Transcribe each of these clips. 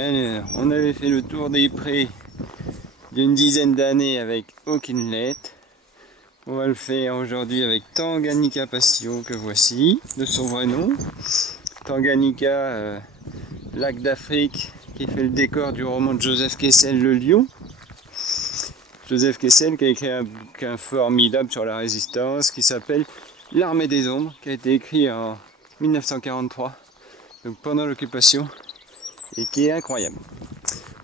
Alors, on avait fait le tour des prés d'une dizaine d'années avec Auchinleck. On va le faire aujourd'hui avec Tanganyika Passio, que voici, de son vrai nom. Tanganyika, lac d'Afrique, qui fait le décor du roman de Joseph Kessel, Le Lion. Joseph Kessel qui a écrit un bouquin formidable sur la résistance qui s'appelle L'Armée des Ombres, qui a été écrit en 1943, donc pendant l'occupation, et qui est incroyable.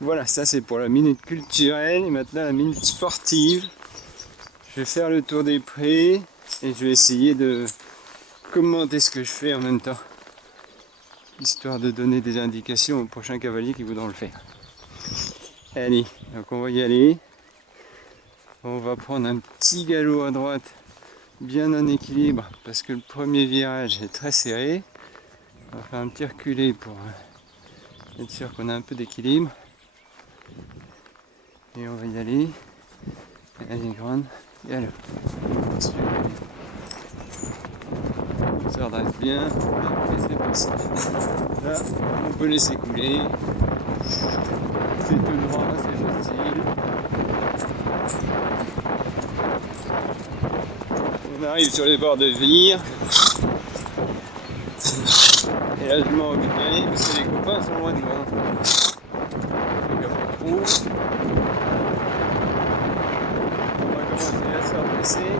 Voilà, ça c'est pour la minute culturelle. Et maintenant la minute sportive. Je vais faire le tour des prés et je vais essayer de commenter ce que je fais en même temps, histoire de donner des indications aux prochains cavaliers qui voudront le faire. Allez, donc on va y aller. On va prendre un petit galop à droite, bien en équilibre, parce que le premier virage est très serré. On va faire un petit reculé pour être sûr qu'on a un peu d'équilibre. Et on va y aller. Elle est grande. Et alors, on se redresse bien. Et c'est parti. Là, on peut laisser couler. C'est tout droit, c'est facile. On arrive sur les bords de Vire. Et là, je m'en vais d'y aller parce que les copains sont loin de moi. On va commencer à se redresser.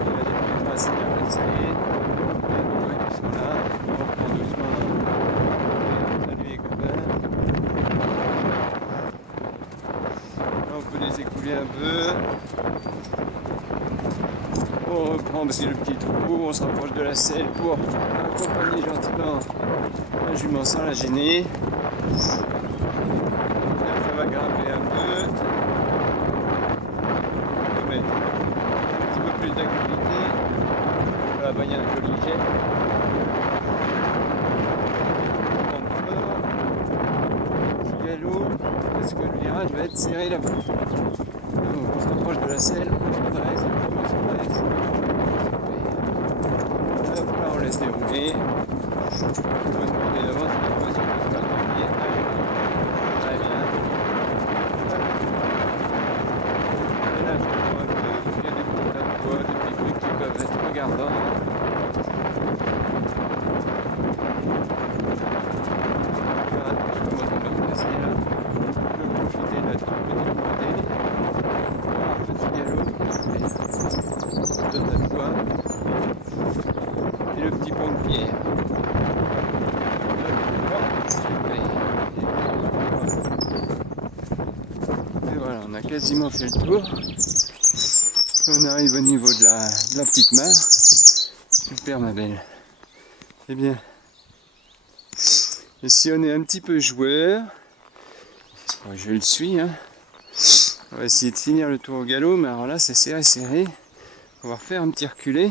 Il y a des traces bien passées. Il y a des bois qui sont là. On reprend doucement. Salut les copains. Là, on peut les écouler un peu. On reprend parce qu'il y a le petit trou. On se rapproche de la selle pour accompagner gentiment la jument sans la gêner. Là, ça va grimper un peu. On peut mettre un petit peu plus d'activité. Voilà, bah, il y a un joli jet. Petit galop, parce que le virage va être serré là-bas. Donc on se rapproche de la selle, on se redresse, on se redresse. Hop, là on laisse dérouler. On peut demander d'avance si on peut se faire dévier. Très bien. Et là je reprends un peu, il y a des petits tas de poids, des petits trucs qui peuvent être regardants. Je commence à me replacer là. Je vais profiter de la toute petite montée. Un petit galop. Donne la poids. Et le petit pont de pierre. Et voilà, on a quasiment fait le tour. On arrive au niveau de la petite mare. Super ma belle. Eh bien, et si on est un petit peu joueur, je le suis, hein, on va essayer de finir le tour au galop, mais alors là c'est serré. On va refaire un petit reculé.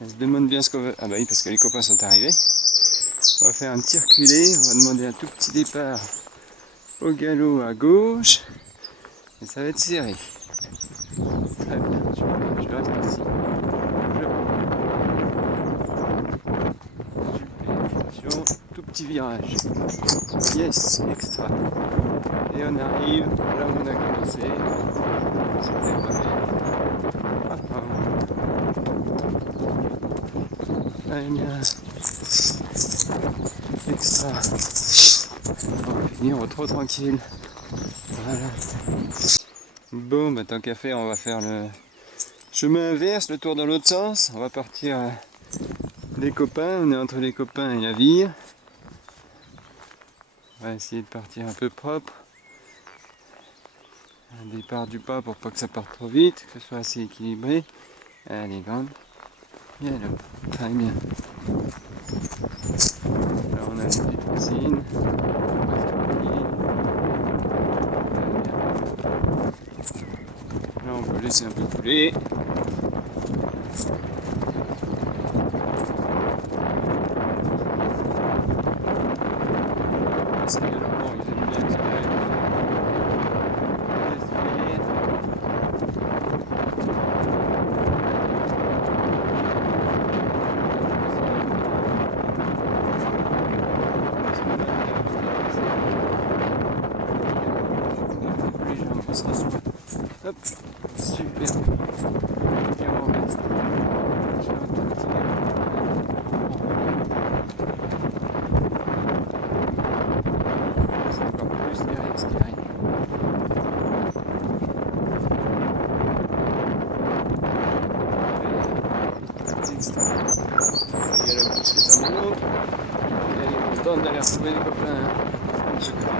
On se demande bien ce qu'on veut. Ah bah oui, parce que les copains sont arrivés. On va faire un petit reculé, on va demander un tout petit départ au galop à gauche. Et ça va être serré. Très bien, je reste ici. Super, tout petit virage. Yes, extra. Et on arrive là où on a commencé. C'était pas bien. Très bien. Extra. On va finir trop tranquille. Voilà. Bon, bah, tant qu'à faire, on va faire le chemin inverse, le tour dans l'autre sens. On va partir des copains. On est entre les copains et la Vire. On va essayer de partir un peu propre. Un départ du pas pour pas que ça parte trop vite, que ce soit assez équilibré. Elle est grande. Bien là. Très bien. Là on a les petites racines. Là on peut laisser un peu couler. C'est bien, ils aiment bien accélérer. monte. Elle est contente d'aller retrouver les copains. On se croit.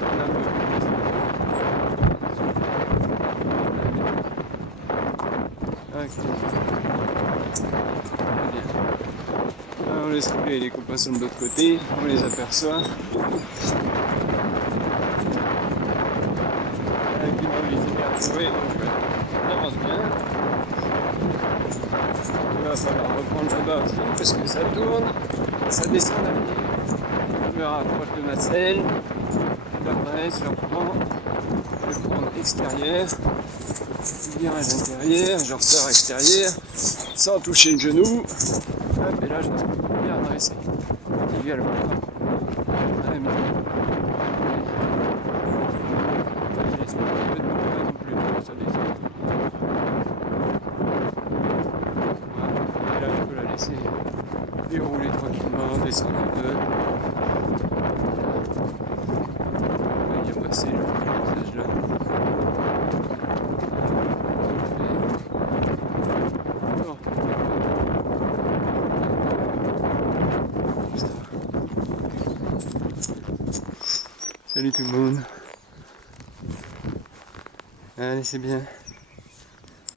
On a ok. Bien. Là, on laisse rouler, les copains sont de l'autre côté, on les aperçoit. Avec une mobilité à trouver, donc on avance bien. Il va falloir reprendre là-bas aussi parce que ça tourne, ça descend la ville. Je me rapproche de ma selle, je la presse, je reprends, je vais prendre extérieur, virage intérieur, je ressors extérieur, sans toucher le genou. Hop, et là je dois bien redresser. Également. Ouais, mais... je laisse pas un peu de mouvement non plus pour ça descend. Voilà. Et là je peux la laisser dérouler tranquillement, descendre un peu. Il y a passé le passage là. Oh. Salut tout le monde. Allez, c'est bien.